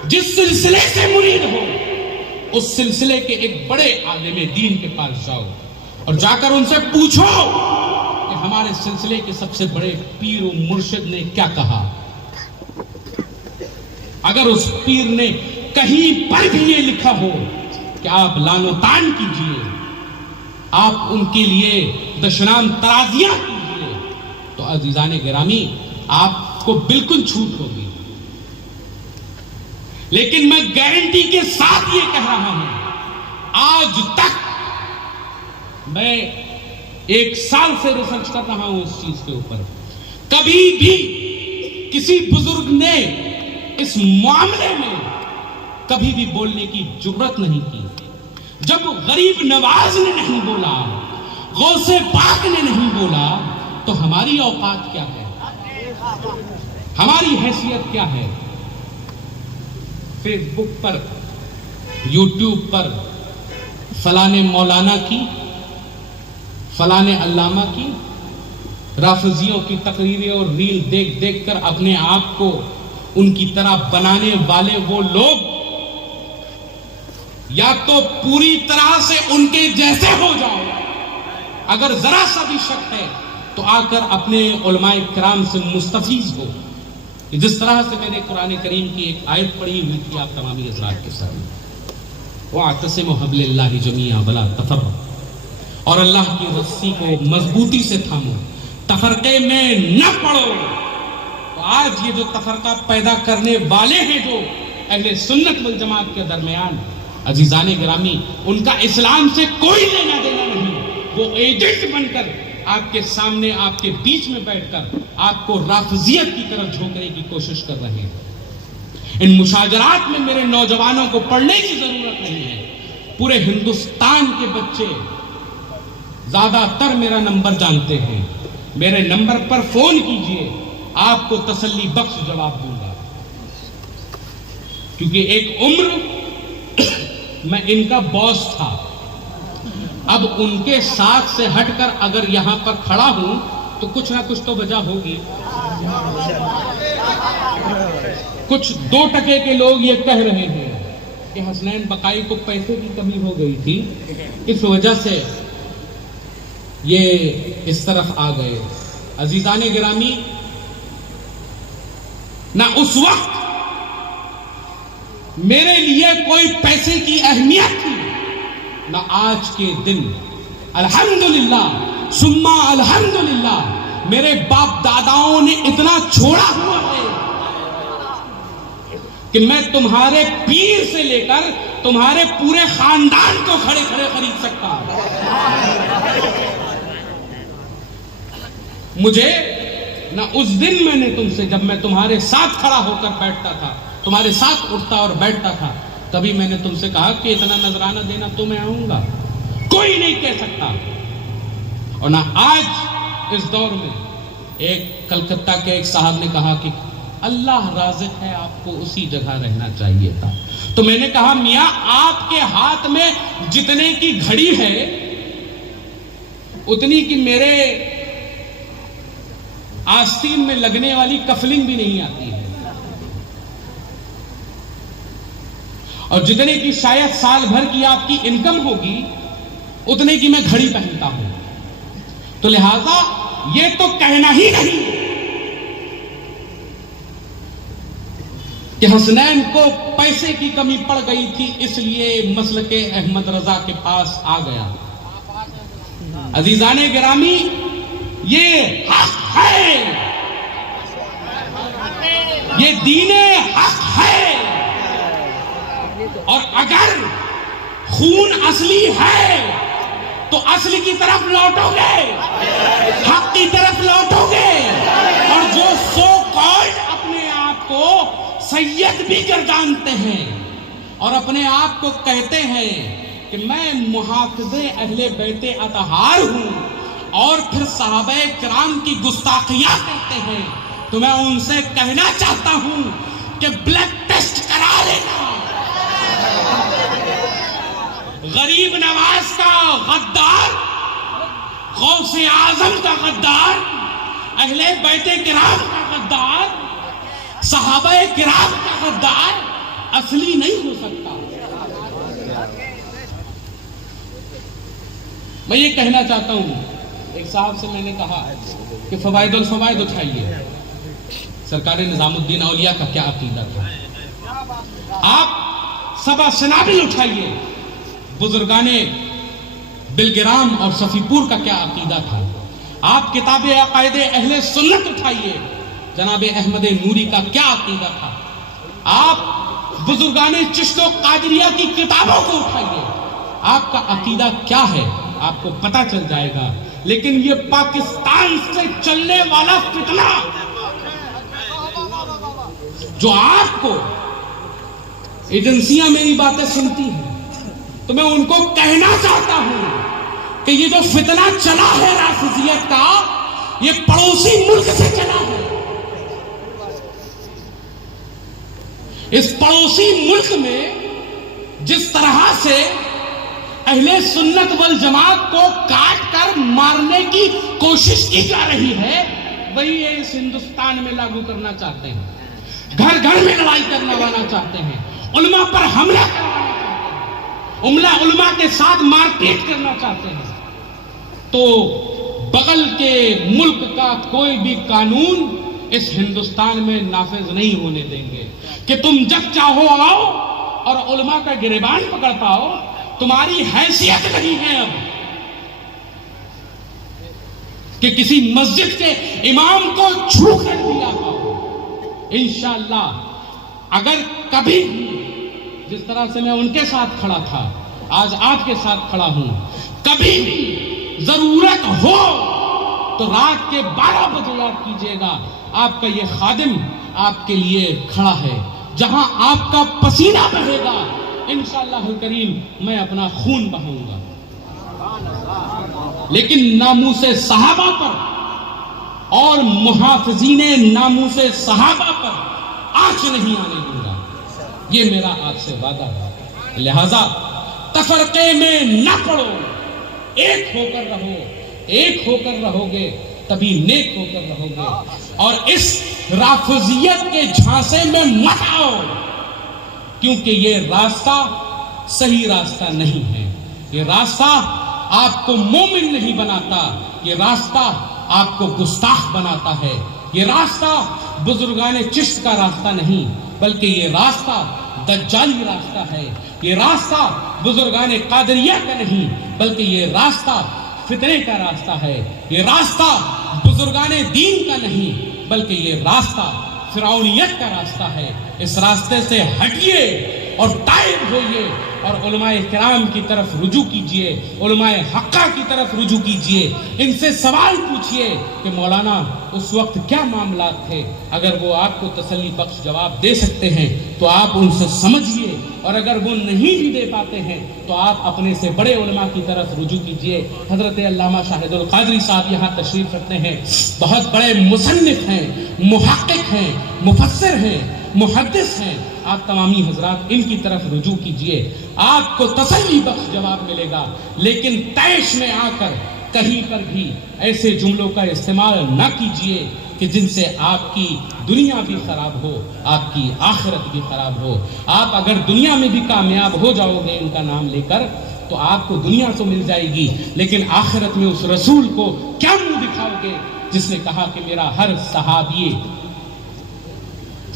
جس سلسلے سے مرید ہو اس سلسلے کے ایک بڑے عالم دین کے پاس جاؤ اور جا کر ان سے پوچھو کہ ہمارے سلسلے کے سب سے بڑے پیر و مرشد نے کیا کہا۔ اگر اس پیر نے کہیں پر بھی یہ لکھا ہو کہ آپ لان و تان کیجئے، آپ ان کے لیے دشنام ترازیاں کیجئے، تو عزیزان گرامی آپ کو بالکل چھوٹ ہوگی۔ لیکن میں گارنٹی کے ساتھ یہ کہہ رہا ہوں، آج تک میں 1 سال سے ریسرچ کر رہا ہوں اس چیز کے اوپر، کبھی بھی کسی بزرگ نے اس معاملے میں کبھی بھی بولنے کی جرات نہیں کی۔ جب غریب نواز نے نہیں بولا، غوث پاک نے نہیں بولا، تو ہماری اوقات کیا ہے، ہماری حیثیت کیا ہے؟ فیس بک پر، یوٹیوب پر فلانے مولانا کی، فلانے علامہ کی، رافضیوں کی تقریریں اور ریل دیکھ دیکھ کر اپنے آپ کو ان کی طرح بنانے والے وہ لوگ یا تو پوری طرح سے ان کے جیسے ہو جاؤ، اگر ذرا سا بھی شک ہے تو آ کر اپنے علماء کرام سے مستفیض ہو۔ جس طرح سے میں نے قرآن کریم کی ایک آیت پڑھی ہوئی تھی آپ تمامی حضرات کے سامنے، وَاعْتَصِمُوا بِحَبْلِ اللَّهِ جَمِيعًا وَلَا تَفَرَّقُوا، اور اللہ کی رسی کو مضبوطی سے تھامو، تفرقے میں نہ پڑو۔ تو آج یہ جو تفرقہ پیدا کرنے والے ہیں جو اہل سنت والجماعت کے درمیان، عزیزان گرامی ان کا اسلام سے کوئی لینا دینا نہیں، وہ ایجنٹ بن کر آپ کے سامنے، آپ کے بیچ میں بیٹھ کر آپ کو رافضیت کی طرف جھونکنے کی کوشش کر رہے ہیں۔ ان مشاجرات میں میرے نوجوانوں کو پڑھنے کی ضرورت نہیں ہے، پورے ہندوستان کے بچے زیادہ تر میرا نمبر جانتے ہیں، میرے نمبر پر فون کیجئے، آپ کو تسلی بخش جواب دوں گا، کیونکہ ایک عمر میں ان کا باس تھا، اب ان کے ساتھ سے ہٹ کر اگر یہاں پر کھڑا ہوں تو کچھ نہ کچھ تو وجہ ہوگی۔ کچھ 2 ٹکے کے لوگ یہ کہہ رہے ہیں کہ حسنین بقائی کو پیسے کی کمی ہو گئی تھی، اس وجہ سے یہ اس طرف آ گئے۔ عزیزان گرامی، نہ اس وقت میرے لیے کوئی پیسے کی اہمیت تھی، نہ آج کے دن الحمدللہ ثم الحمدللہ میرے باپ داداؤں نے اتنا چھوڑا ہوا ہے کہ میں تمہارے پیر سے لے کر تمہارے پورے خاندان کو کھڑے کھڑے خرید سکتا ہوں۔ مجھے نہ اس دن میں نے تم سے، جب میں تمہارے ساتھ کھڑا ہو کر بیٹھتا تھا، تمہارے ساتھ اٹھتا اور بیٹھتا تھا، کبھی میں نے تم سے کہا کہ اتنا نذرانہ دینا تو میں آؤں گا، کوئی نہیں کہہ سکتا۔ اور نہ آج اس دور میں، ایک کلکتہ کے ایک صاحب نے کہا کہ اللہ رازق ہے، آپ کو اسی جگہ رہنا چاہیے تھا۔ تو میں نے کہا میاں آپ کے ہاتھ میں جتنے کی گھڑی ہے اتنی کی میرے آستین میں لگنے والی کفلنگ بھی نہیں آتی ہے، اور جتنے کی شاید سال بھر کی آپ کی انکم ہوگی اتنے کی میں گھڑی پہنتا ہوں، تو لہذا یہ تو کہنا ہی نہیں کہ حسنین کو پیسے کی کمی پڑ گئی تھی اس لیے مسلک احمد رضا کے پاس آ گیا۔ عزیزان گرامی، یہ حق ہے، یہ دین حق ہے، اور اگر خون اصلی ہے تو اصل کی طرف لوٹو گے، حق کی طرف لوٹو گے، اور جو سو کالڈ اپنے آپ کو سید بھی گردانتے ہیں اور اپنے آپ کو کہتے ہیں کہ میں محافظ اہل بیت اطہار ہوں، اور پھر صحابہ کرام کی گستاخیاں کرتے ہیں، تو میں ان سے کہنا چاہتا ہوں کہ بلڈ ٹیسٹ کرا لینا۔ غریب نواز کا غدار، غوث اعظم کا غدار، اہل بیت کرام کا غدار، صحابہ کرام کا غدار اصلی نہیں ہو سکتا۔ میں یہ کہنا چاہتا ہوں، ایک صاحب سے میں نے کہا کہ فوائد الفوائد اٹھائیے، سرکار نظام الدین اولیاء کا کیا عقیدہ تھا، آپ سبا سنابل اٹھائیے، بزرگان بلگرام اور صفی پور کا کیا عقیدہ تھا، آپ کتاب عقائد اہل سنت اٹھائیے، جناب احمد نوری کا کیا عقیدہ تھا، آپ بزرگان چشت و قادریہ کی کتابوں کو اٹھائیے، آپ کا عقیدہ کیا ہے آپ کو پتہ چل جائے گا۔ لیکن یہ پاکستان سے چلنے والا فتنہ جو آپ کو ایجنسیاں میری باتیں سنتی ہیں، تو میں ان کو کہنا چاہتا ہوں کہ یہ جو فتنہ چلا ہے رافضیت کا، یہ پڑوسی ملک سے چلا ہے۔ اس پڑوسی ملک میں جس طرح سے اہل سنت والجماعت کو کاٹ کر مارنے کی کوشش کی جا رہی ہے، وہی یہ اس ہندوستان میں لاگو کرنا چاہتے ہیں، گھر گھر میں لڑائی کروانا چاہتے ہیں، علماء پر حملہ کروانا چاہتے ہیں، علماء کے ساتھ مار پیٹ کرنا چاہتے ہیں۔ تو بغل کے ملک کا کوئی بھی قانون اس ہندوستان میں نافذ نہیں ہونے دیں گے کہ تم جب چاہو آؤ اور علماء کا گریبان پکڑ پاؤ، تمہاری حیثیت نہیں ہے اب کہ کسی مسجد کے امام کو چھو کر دیا پاؤ۔ انشاءاللہ اگر کبھی جس طرح سے میں ان کے ساتھ کھڑا تھا، آج آپ کے ساتھ کھڑا ہوں، کبھی بھی ضرورت ہو تو رات کے 12 بجے یاد کیجئے گا، آپ کا یہ خادم آپ کے لیے کھڑا ہے، جہاں آپ کا پسینہ بہے گا انشاءاللہ الکریم میں اپنا خون بہاؤں گا، لیکن ناموس صحابہ پر اور محافظین ناموس صحابہ پر آنچ نہیں آنے دوں گا، یہ میرا آپ سے وعدہ ہے۔ لہذا تفرقے میں نہ پڑو، ایک ہو کر رہو، ایک ہو کر رہو گے تبھی نیک ہو کر رہو گے، اور اس رافضیت کے جھانسے میں مت آؤ، کیونکہ یہ راستہ صحیح راستہ نہیں ہے، یہ راستہ آپ کو مومن نہیں بناتا، یہ راستہ آپ کو گستاخ بناتا ہے، یہ راستہ بزرگان چشت کا راستہ نہیں بلکہ یہ راستہ دجالی راستہ ہے، یہ راستہ بزرگان قادریہ کا نہیں بلکہ یہ راستہ فتنے کا راستہ ہے، یہ راستہ بزرگان دین کا نہیں بلکہ یہ راستہ فرعونیت کا راستہ ہے۔ اس راستے سے ہٹیے اور تائب ہوئیے اور علماء کرام کی طرف رجوع کیجئے، علماء حقہ کی طرف رجوع کیجئے، ان سے سوال پوچھئے کہ مولانا اس وقت کیا معاملات تھے، اگر وہ آپ کو تسلی بخش جواب دے سکتے ہیں تو آپ ان سے سمجھئے، اور اگر وہ نہیں بھی دے پاتے ہیں تو آپ اپنے سے بڑے علماء کی طرف رجوع کیجئے۔ حضرت علامہ شاہد القادری صاحب یہاں تشریف رکھتے ہیں، بہت بڑے مصنف ہیں، محقق ہیں، مفسر ہیں، محدث ہیں، آپ تمامی حضرات ان کی طرف رجوع کیجئے، آپ کو تسلی بخش جواب ملے گا۔ لیکن طیش میں آ کر کہیں پر بھی ایسے جملوں کا استعمال نہ کیجئے کہ جن سے آپ کی دنیا بھی خراب ہو، آپ کی آخرت بھی خراب ہو۔ آپ اگر دنیا میں بھی کامیاب ہو جاؤ گے ان کا نام لے کر تو آپ کو دنیا تو مل جائے گی، لیکن آخرت میں اس رسول کو کیا منہ دکھاؤ گے جس نے کہا کہ میرا ہر صحابی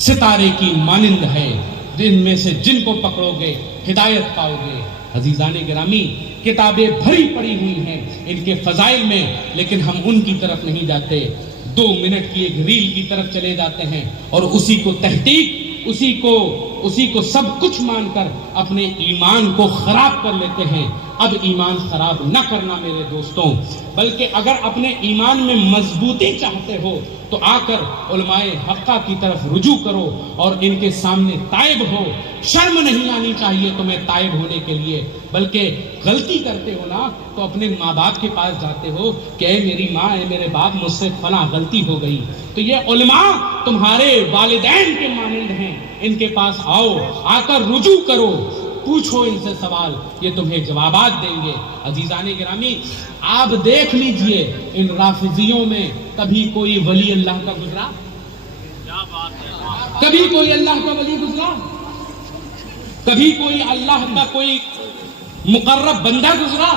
ستارے کی مانند ہے، جن میں سے جن کو پکڑو گے ہدایت پاؤ گے۔ عزیزان گرامی، کتابیں بھری پڑی ہوئی ہیں ان کے فضائل میں، لیکن ہم ان کی طرف نہیں جاتے، 2 منٹ کی ایک ریل کی طرف چلے جاتے ہیں اور اسی کو تحقیق، اسی کو سب کچھ مان کر اپنے ایمان کو خراب کر لیتے ہیں۔ اب ایمان خراب نہ کرنا میرے دوستوں، بلکہ اگر اپنے ایمان میں مضبوطی چاہتے ہو تو آ کر علماء حقہ کی طرف رجوع کرو اور ان کے سامنے تائب ہو۔ شرم نہیں آنی چاہیے تمہیں تائب ہونے کے لیے، بلکہ غلطی کرتے ہو نا تو اپنے ماں باپ کے پاس جاتے ہو کہ اے میری ماں، اے میرے باپ، مجھ سے فلاں غلطی ہو گئی۔ تو یہ علماء تمہارے والدین کے مانند ہیں، ان کے پاس آؤ، آ کر رجوع کرو، پوچھو ان سے سوال، یہ تمہیں جوابات دیں گے۔ عزیزان گرامی، آپ دیکھ لیجئے ان رافضیوں میں کبھی کوئی ولی اللہ کا گزرا؟ کبھی کوئی اللہ کا ولی گزرا؟ کبھی کوئی اللہ کا کوئی مقرب بندہ گزرا؟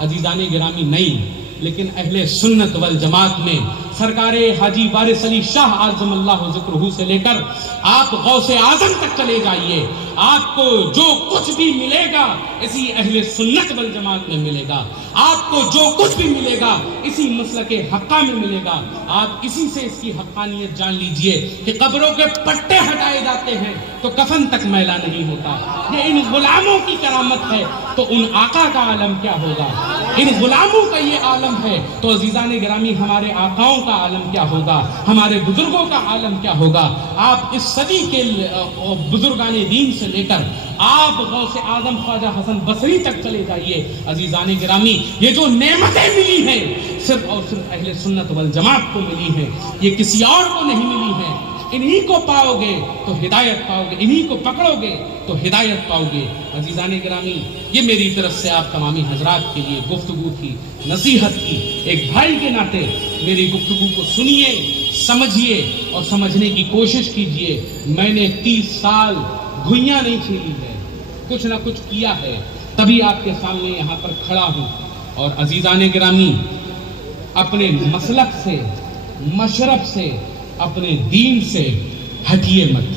عزیزان گرامی نہیں، لیکن اہل سنت والجماعت میں سرکار حاجی وارث علی شاہ اعظم اللہ ذکرہ سے لے کر آپ غوث اعظم تک چلے جائیے، آپ کو جو کچھ بھی ملے گا اسی اہل سنت والجماعت میں ملے گا، آپ کو جو کچھ بھی ملے گا اسی مسلک حقہ میں ملے گا۔ آپ اسی سے اس کی حقانیت جان لیجئے کہ قبروں کے پٹے ہٹائے جاتے ہیں تو کفن تک میلا نہیں ہوتا۔ یہ ان غلاموں کی کرامت ہے تو ان آقا کا عالم کیا ہوگا؟ ان غلاموں کا یہ عالم ہے تو عزیزان گرامی ہمارے آقاؤں کا عالم کیا ہوگا؟ ہمارے بزرگوں کا عالم کیا ہوگا؟ آپ اس صدی کے بزرگان دین سے لے کر آپ غوث اعظم خواجہ حسن بصری تک چلے جائیے۔ عزیزان گرامی، یہ جو نعمتیں ملی ہیں صرف اور صرف اہل سنت والجماعت کو ملی ہیں، یہ کسی اور کو نہیں ملی ہیں۔ انہی کو پاؤ گے تو ہدایت پاؤ گے، انہی کو پکڑو گے تو ہدایت پاؤ گے۔ عزیزان گرامی، یہ میری طرف سے آپ تمامی حضرات کے لیے گفتگو تھی، نصیحت تھی۔ ایک بھائی کے ناطے میری گفتگو کو سنیے، سمجھیے اور سمجھنے کی کوشش کیجیے۔ میں نے 30 سال گھوئیاں نہیں چھیلی ہے، کچھ نہ کچھ کیا ہے، تبھی آپ کے سامنے یہاں پر کھڑا ہوں۔ اور عزیزان گرامی، اپنے مسلک سے، مشرب سے، اپنے دین سے ہٹیے مت۔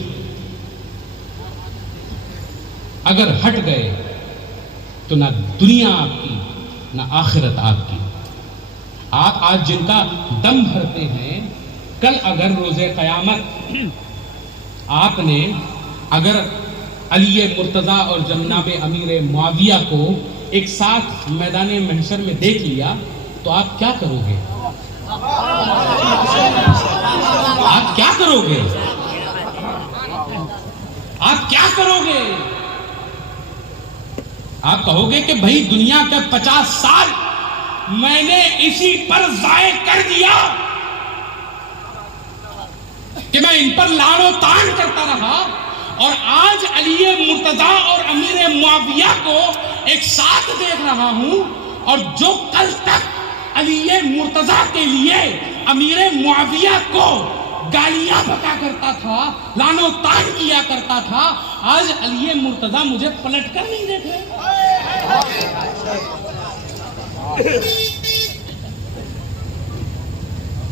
اگر ہٹ گئے تو نہ دنیا آپ کی نہ آخرت آپ کی۔ آپ آج جن کا دم بھرتے ہیں، کل اگر روز قیامت آپ نے اگر علی مرتضیٰ اور جناب امیر معاویہ کو ایک ساتھ میدان محشر میں دیکھ لیا تو آپ کیا کرو گے؟ آپ کیا کرو گے؟ آپ کیا کرو گے؟ آپ کہو گے کہ بھائی دنیا کا 50 سال میں نے اسی پر ضائع کر دیا کہ میں ان پر لاڑ و تان کرتا رہا، اور آج علی مرتضیٰ اور امیر معاویہ کو ایک ساتھ دیکھ رہا ہوں، اور جو کل تک علی مرتضیٰ کے لیے امیر معاویہ کو گالیاں بکا کرتا تھا، لعن و طعن کیا کرتا تھا، آج علی مرتضیٰ مجھے پلٹ کر نہیں دیکھ رہے۔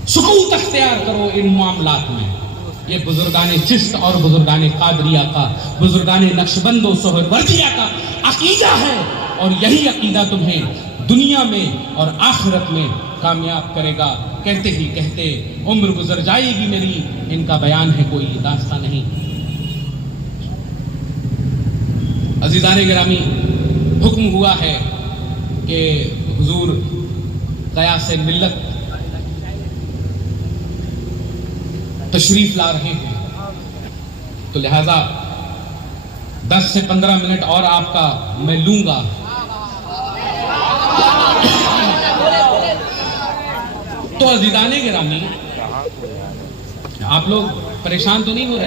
سکوت اختیار کرو ان معاملات میں۔ یہ بزرگان چشت اور بزرگان قادریہ کا، بزرگان نقشبند و سہروردیہ کا عقیدہ ہے، اور یہی عقیدہ تمہیں دنیا میں اور آخرت میں کامیاب کرے گا۔ کہتے ہی کہتے عمر گزر جائے گی میری، ان کا بیان ہے کوئی داستان نہیں۔ عزیزان گرامی، حکم ہوا ہے کہ حضور قیاس ملت تشریف لا رہے ہیں، تو لہذا 10 سے 15 منٹ اور آپ کا میں لوں گا. تو عزیزان گرامی، آپ لوگ پریشان تو نہیں ہو رہے؟